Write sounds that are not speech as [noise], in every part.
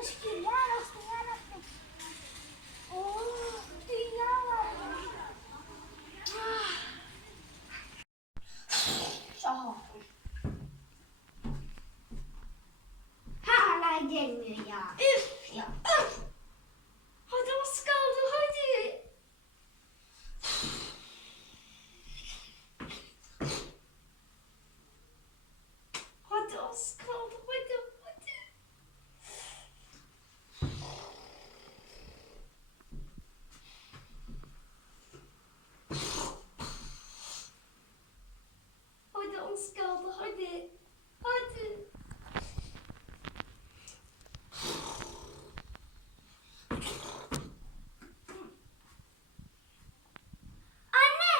Çok şükür ya Rabbim ya Rabbim. Oo, dünya var. Ah. Hala gelmiyor ya. Üf ya üf. Hadi az kaldı hadi. Hadi az kaldı hadi hadi. Hadi az kaldı hadi. Hadi. Anne,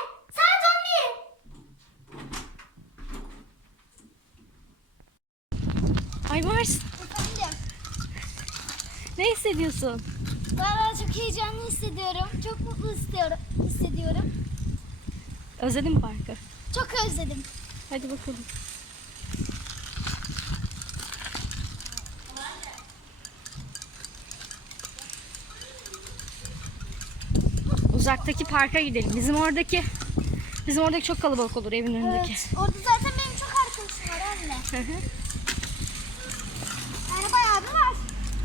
11. Aybars Efendim, ne hissediyorsun? valla çok heyecanlı hissediyorum. Çok mutlu istiyorum, hissediyorum. Özledin mi parkı? Çok özledim. Hadi bakalım. Uzaktaki parka gidelim. Bizim oradaki bizim oradaki çok kalabalık olur evin önündeki. Evet, orada zaten benim çok arkadaşım var anne. Hı hı. Yani bayağı bir var.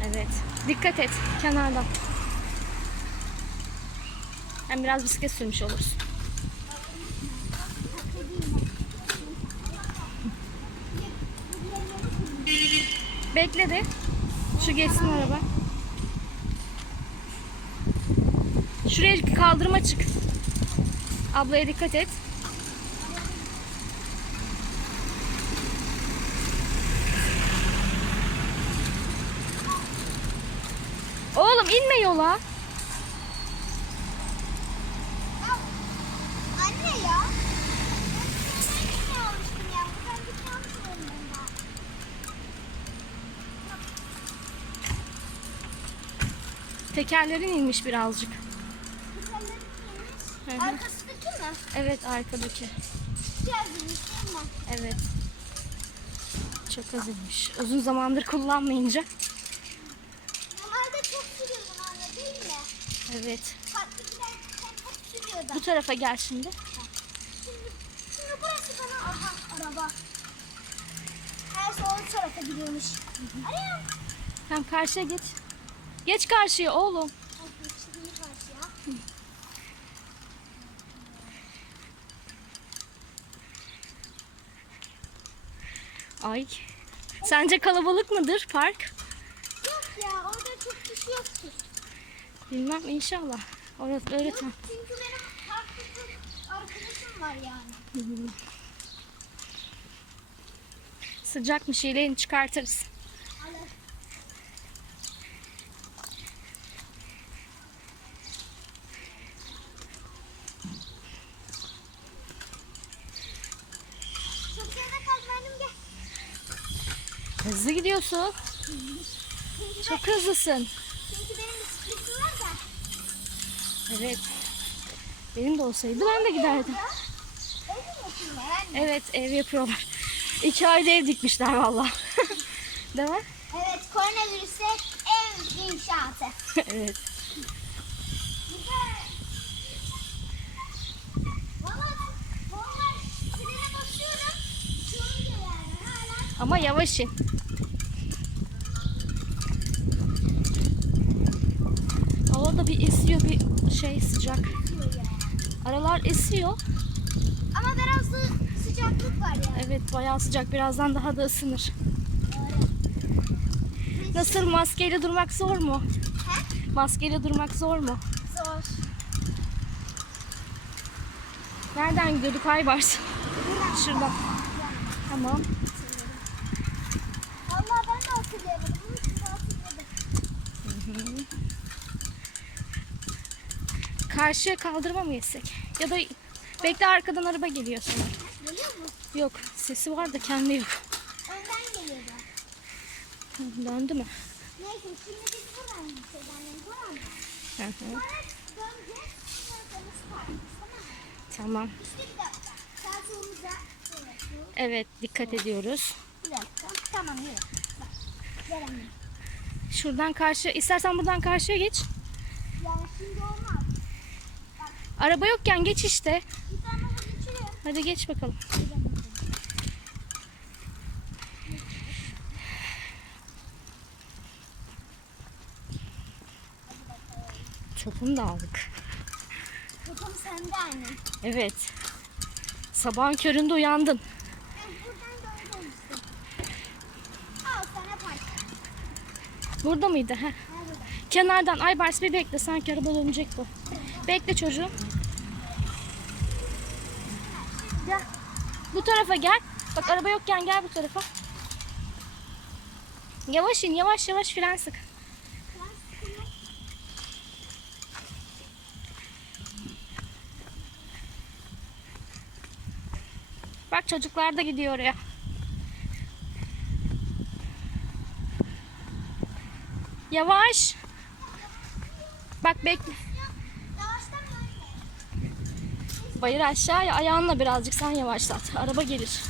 evet. Dikkat et kenardan. Hem biraz bisiklet sürmüş olursun. Bekle de. Şu geçsin araba. Şuraya kaldırıma çık. Ablaya dikkat et. Oğlum inme yola. Anne ya. Ben gitmeye almıştım ya. Ben gitmeye almıştım ben. Tekerlerin inmiş birazcık. Hı hı. Arkasındaki mi? Evet arkadaki. Biraz inmiş değil mi? Evet. Çok az inmiş. Uzun zamandır kullanmayınca. Normalde çok sürüyordum anne değil mi? Evet. Bu tarafa gel şimdi. Şimdi, şimdi burası bana aha araba. Her sol tarafa gidiyormuş. Arıyorum. Tamam karşıya geç. Geç karşıya oğlum. Ay. Sence kalabalık mıdır park? Yok ya orada çok kişi yoktur. Bilmem inşallah. Orası öyle Yok çünkü benim bir arkadaşım var yani. Sıcakmış yeleğini çıkartırız. Gidiyorsun. Çok hızlısın. çünkü benim bisikletim var da. Evet. Benim de olsaydı ben de giderdim. Evet ev yapıyorlar. İki ayda ev dikmişler valla. [laughs] Değil mi? Evet koronavirüse ev inşaatı. [laughs] evet. Ama yavaş in. Hava bir esiyor bir şey sıcak. Aralar esiyor. Ama biraz da sıcaklık var yani. Evet bayağı sıcak. Birazdan daha da ısınır. Nasıl maskeyle durmak zor mu? He? Maskeyle durmak zor mu? Zor. Nereden gidiyorduk Aybars? [laughs] Şuradan. Tamam. Valla ben de hatırlayamadım. Bunu şimdi hatırladım. Karşıya kaldırma mı yesek? Ya da bekle arkadan araba geliyor sana. Geliyor mu? Yok sesi var da kendi yok. Önden geliyordu. Döndü mü? Neyse şimdi biz buradan gideceğiz annem. Buradan? Hı hı. Tamam. Evet. dikkat ediyoruz. Tamam yürü. Bak. Şuradan karşı, istersen buradan karşıya geç. Yani şimdi olmaz. Araba yokken geç işte. Hadi geç bakalım. Topunu da aldık. Babam sende anne. Evet. Sabahın köründe uyandın. Burada mıydı? Nerede? Kenardan Aybars bir bekle. Sanki araba dönecek bu. Bekle çocuğum. Gel. Bu tarafa gel. Bak araba yokken gel bu tarafa. Yavaş in yavaş yavaş fren sık. Bak çocuklar da gidiyor oraya. Yavaş. Bak bekle. Bayır aşağıya ayağınla birazcık sen yavaşlat. Araba gelir.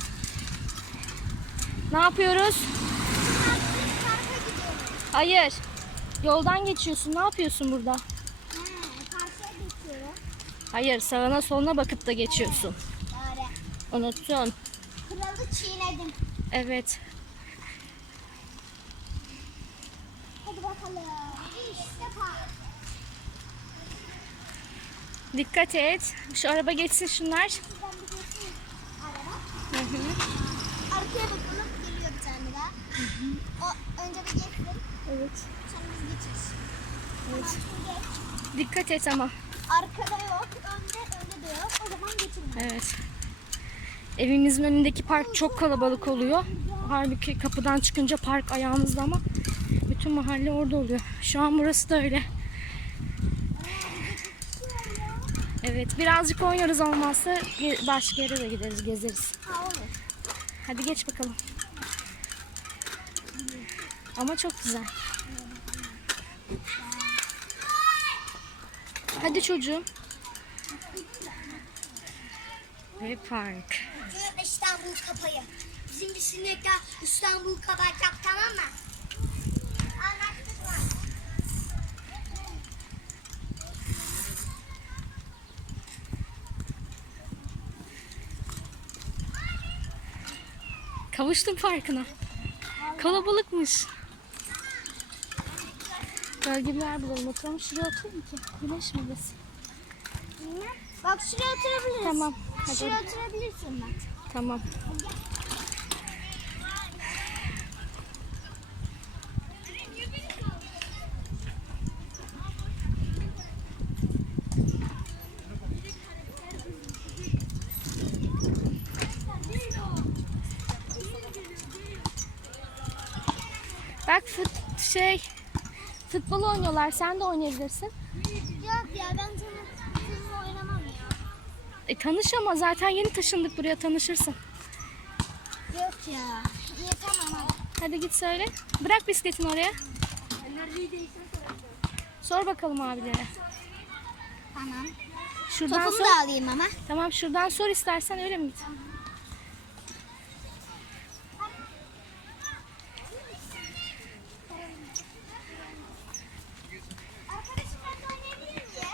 Ne yapıyoruz? Hayır. Yoldan geçiyorsun. Ne yapıyorsun burada? Hayır, sağına soluna bakıp da geçiyorsun. Böyle. Unuttun. Kralı çiğnedim. Evet. Hadi bakalım. İşte park. Dikkat et. Şu araba geçsin şunlar. Hı hı. Arkaya bakalım. Geliyor bir tane daha. O önce bir geçsin. Evet. Sonra biz geçeriz. Tamam şimdi geç. Dikkat et ama. Arkada yok. Önde, önde de yok. O zaman geçelim. Evet. Evimizin önündeki park çok kalabalık oluyor. Halbuki kapıdan çıkınca park ayağımızda ama bütün mahalle orada oluyor. Şu an burası da öyle. Evet, birazcık oynuyoruz olmazsa başka yere de gideriz, gezeriz. Ha olur. Hadi geç bakalım. Ama çok güzel. Hadi çocuğum. Ve park. İstanbul kapayı. Bizim bir sinekler İstanbul kapatacak tamam mı? Anlaştık mı? Kavuştum parkına. Kalabalıkmış. Gölge bir yer bulalım. Oturalım. Şuraya oturalım ki. Güneş mi burası? Bak şuraya oturabiliriz. Tamam. Hadi. Şuraya oturabilirsin bak. Tamam. Bak fut şey futbol oynuyorlar. Sen de oynayabilirsin. Yok ya ben sana sizinle oynamam ya. E tanış ama zaten yeni taşındık buraya tanışırsın. Yok ya. İyi tamam hadi. Hadi git söyle. Bırak bisikletini oraya. Sor bakalım abilere. Tamam. Şuradan Topumu sor. da alayım ama. Tamam şuradan sor istersen öyle mi git? Arkadaşım ben de oynayabilir miyim?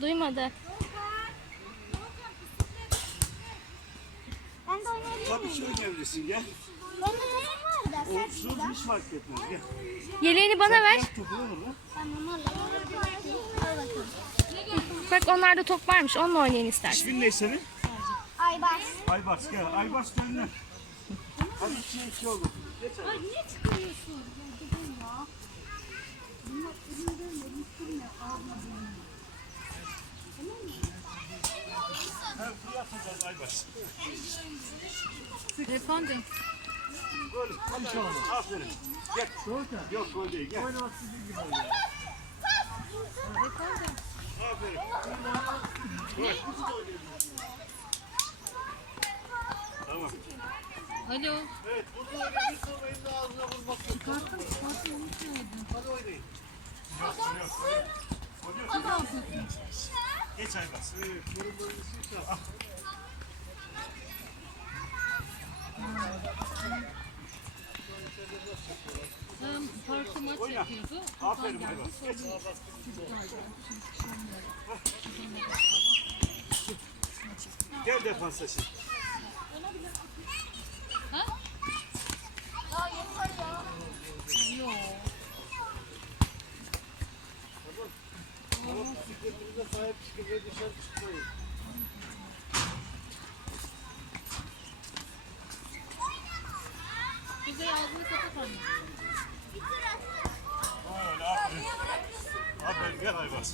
Duymadı. Ben de oynayabilir Tabii miyim? şöyle gelirsin gel. Benim de var da sen Olsun şurada. hiç fark etmez gel. Yeleğini bana ver. Gel topu olur lan. Tamam al. Al bakalım. Bak onlarda top varmış. Onunla oynayın istersen. İsmin ne senin? Aybars. Aybars gel. Aybars da önüne. Hadi iki iki oldu. Geç hadi. niye çıkarıyorsun? Hem fırlat atacağız Aybars. Efendim. Konuşalım. Aferin. Gel. Yok böyle değil gel. Aferin. Bırak. Tamam. Alo. Evet, burada oynayın, sonra elini ağzına vurmak yok. Çıkarttım, çıkarttım, Hadi oynayın. Yok, yok. Oynuyorsun. Geç Aybars. Evet, yorumlarını sil. Al. yapıyordu. Aferin Aybars. Geç. Gel defansa şimdi. Ha? Ya yeter ya. Yok. Ama bisikletinize sahip çıkın ve dışarı çıkmayın. Kuzey ağzını kapat anne. Bitir artık. Öyle aferin. Niye bırakıyorsun? Aferin gel Aybars.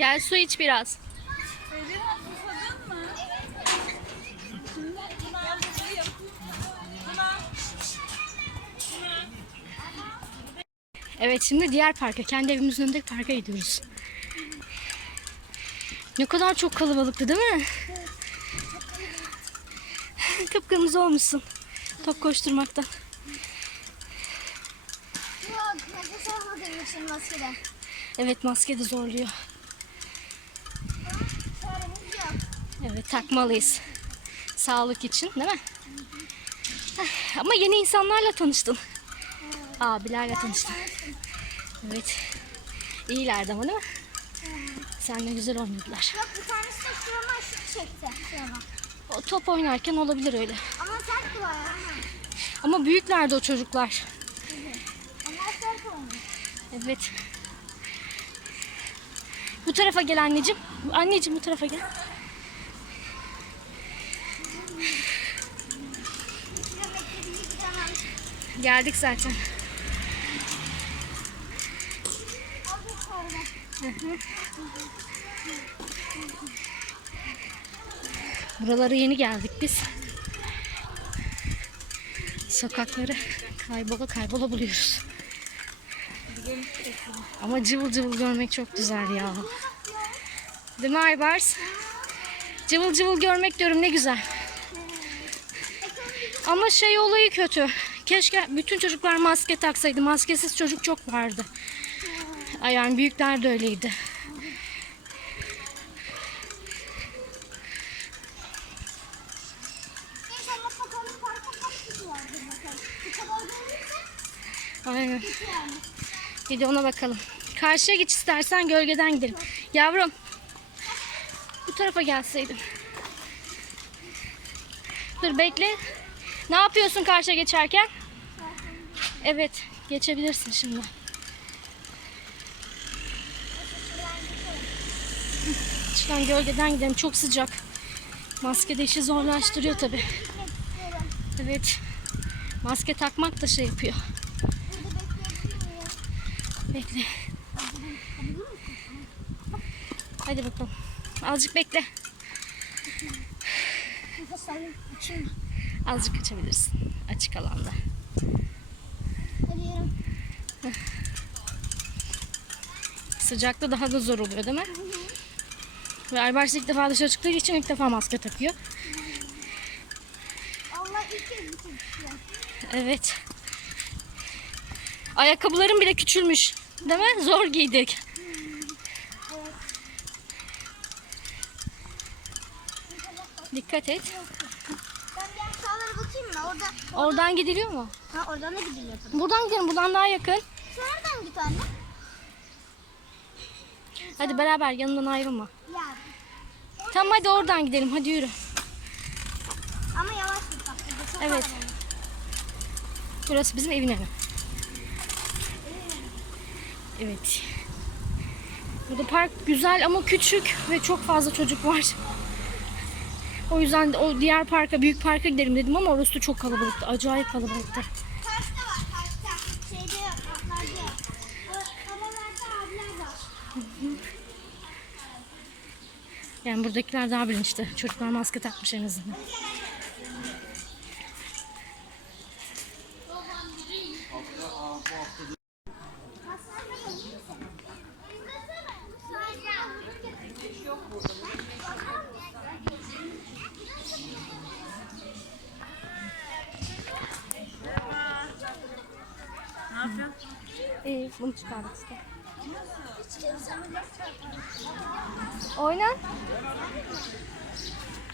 Gel su iç biraz. Evet şimdi diğer parka, kendi evimizin önündeki parka gidiyoruz. Ne kadar çok kalabalıktı değil mi? [laughs] Kıpkırmızı olmuşsun. Top koşturmaktan. Yok, nefes almadığım için maskeden. Evet maske de zorluyor. Çaremiz yok. Evet takmalıyız. Sağlık için değil mi? Heh, Ama yeni insanlarla tanıştın. Abilerle tanıştın. Evet. İyilerdi ama değil mi? Seninle güzel oynadılar. Yok bir tanesi de şurama şut çekti. Şurama. O top oynarken olabilir öyle. Ama sert duvar ama. Ama büyüklerdi o çocuklar. Ama sert oynuyor. Evet. Bu tarafa gel anneciğim. Anneciğim bu tarafa gel. Geldik zaten. Buralara yeni geldik biz. Sokakları kaybola kaybola buluyoruz. Ama cıvıl cıvıl görmek çok güzel ya. Değil mi Aybars? Cıvıl cıvıl görmek diyorum ne güzel. Ama şey olayı kötü. Keşke bütün çocuklar maske taksaydı. Maskesiz çocuk çok vardı. Yani büyükler de öyleydi. Aynen. Bir ona bakalım. Karşıya geç istersen gölgeden gidelim. Yavrum. Bu tarafa gelseydin. Dur bekle. Ne yapıyorsun karşıya geçerken? Evet. Geçebilirsin şimdi. Şuradan gölgeden gidelim. Çok sıcak. Maske de işi zorlaştırıyor tabi. Evet. Maske takmak da şey yapıyor. Bekle. Hadi bakalım. Azıcık bekle. Azıcık kaçabilirsin. Açık alanda. Sıcakta daha da zor oluyor değil mi? Ve Aybars ilk defa dışarı çıktığı için ilk defa maske takıyor. Allah ilk kez. Evet. Ayakkabıların bile küçülmüş. Değil mi? Zor giydik. Dikkat et. Ben bir aşağılara bakayım mı? Orada. Oradan gidiliyor mu? Ha oradan da gidiliyor tabii. Buradan gidelim. Buradan daha yakın. Şuradan git anne. Hadi beraber yanından ayrılma. Ya. Tamam hadi oradan gidelim. Hadi yürü. Ama yavaş git bak. Çok Evet. kalabalık. Burası bizim evin evi. Evet. Burada park güzel ama küçük ve çok fazla çocuk var. O yüzden de o diğer parka, büyük parka gidelim dedim ama orası da çok kalabalıktı. Acayip kalabalıktı. Yani buradakiler daha bilinçli. Çocuklar maske takmış en azından. Bunu çıkardık işte. Oyna.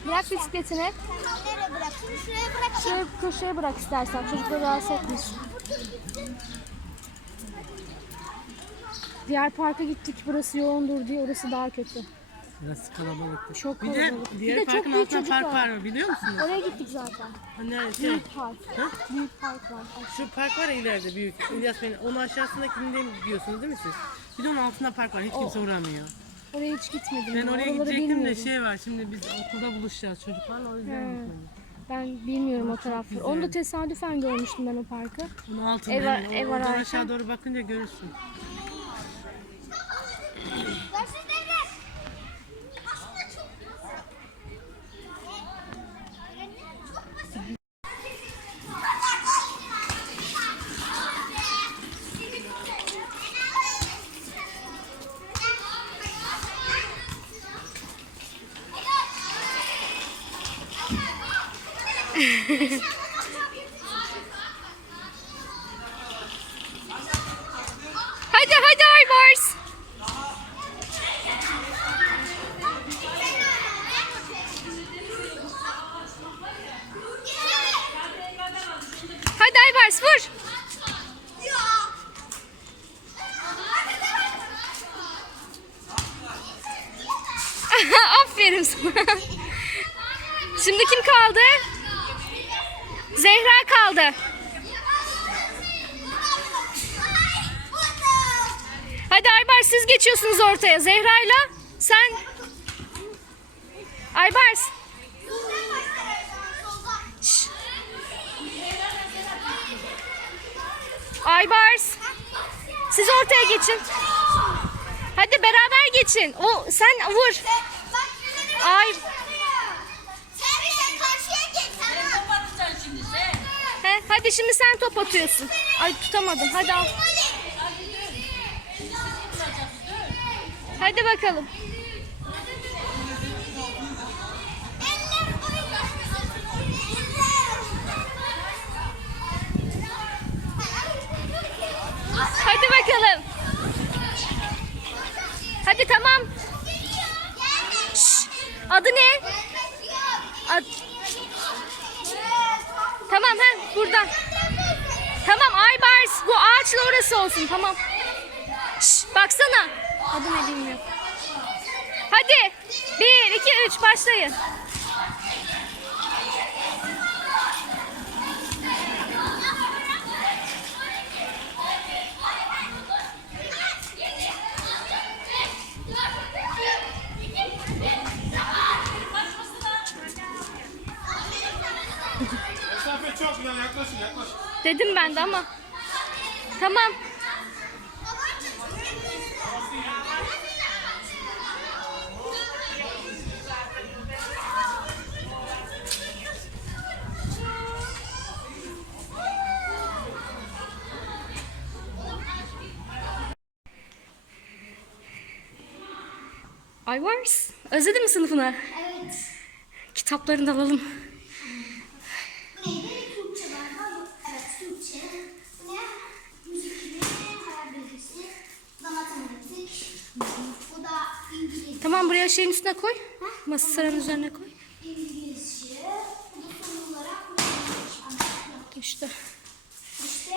Bırak bisikletini. Nereye bırakayım? Şuraya bırakayım. Şöyle köşeye bırak istersen. Çocukları rahatsız etmesin. Diğer parka gittik. Burası yoğundur diye. Orası daha kötü. Burası kalabalıktı. Çok bir de kalabalık. diğer Bir de çok parkın büyük altında çocuk park var. var biliyor musunuz? Oraya gittik zaten. Hani şey, Büyük park. Ha? Büyük park var. şu park var ya ileride büyük. İlyas Bey'in onun aşağısındakinde gidiyorsunuz değil mi siz? Bir de onun altında park var. Hiç kimse uğramıyor. Oraya hiç gitmedim. Ben ya. oraya Oraları gidecektim de bilmiyorum. şey var. Şimdi biz okulda buluşacağız çocuklarla o yüzden gitmedim. Ben bilmiyorum o tarafları. Onu da tesadüfen görmüştüm ben o parkı. Onun altında Ev hemen, ev oradan arka. aşağı doğru bakınca görürsün. Dersiz devlet. Hadi hadi Aybars. Hadi Aybars vur. [laughs] Aferin sana. Şimdi kim kaldı? Zehra kaldı. Hadi Aybars siz geçiyorsunuz ortaya. Zehra'yla sen. Aybars. Şş. Aybars. Siz ortaya geçin. Hadi beraber geçin. O sen vur. Ay. Sen bir de karşıya geç sana. He, hadi şimdi sen top atıyorsun. Ay tutamadım. Hadi al. Hadi bakalım. Hadi bakalım. Hadi tamam. Şş, adı ne? Ad- tamam he buradan. Tamam Aybars bu ağaçla orası olsun tamam. Şş, baksana. Adı ne bilmiyorum. Hadi. Bir, iki, üç başlayın. Mesafe çok güzel yaklaşın yaklaşın. Dedim ben de ama. Tamam. Aybars, özledin mi sınıfını? Evet. Kitaplarını da alalım. Bu neydi? Türkçe galiba. Evet Türkçe. Bu ne? Müzik gibi. Hayal bilgisi. Bu da matematik. Bu da İngilizce. Tamam buraya şeyin üstüne koy. Masa sıranın üzerine koy. İngilizce. Bu da son olarak bu. İşte. İşte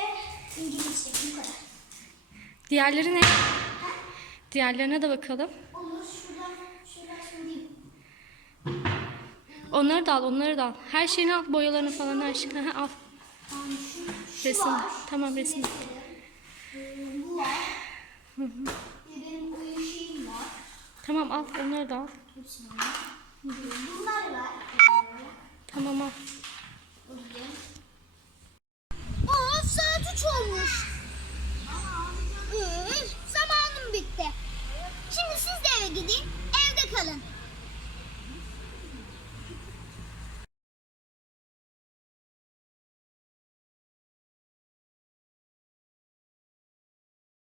İngilizce bu kadar. Diğerleri ne? Diğerlerine de bakalım. Olur şuradan şuradan söyleyeyim. Onları da al, onları da al. Her şeyini al, boyalarını falan her şeyini al. Yani şu, şu Resim. var. Tamam resim. Ee, bu var. Tamam al onları da al. Bunlar var. Tamam al. Aa saat 3 olmuş. Üf, zamanım bitti. Şimdi siz de eve gidin. Evde kalın.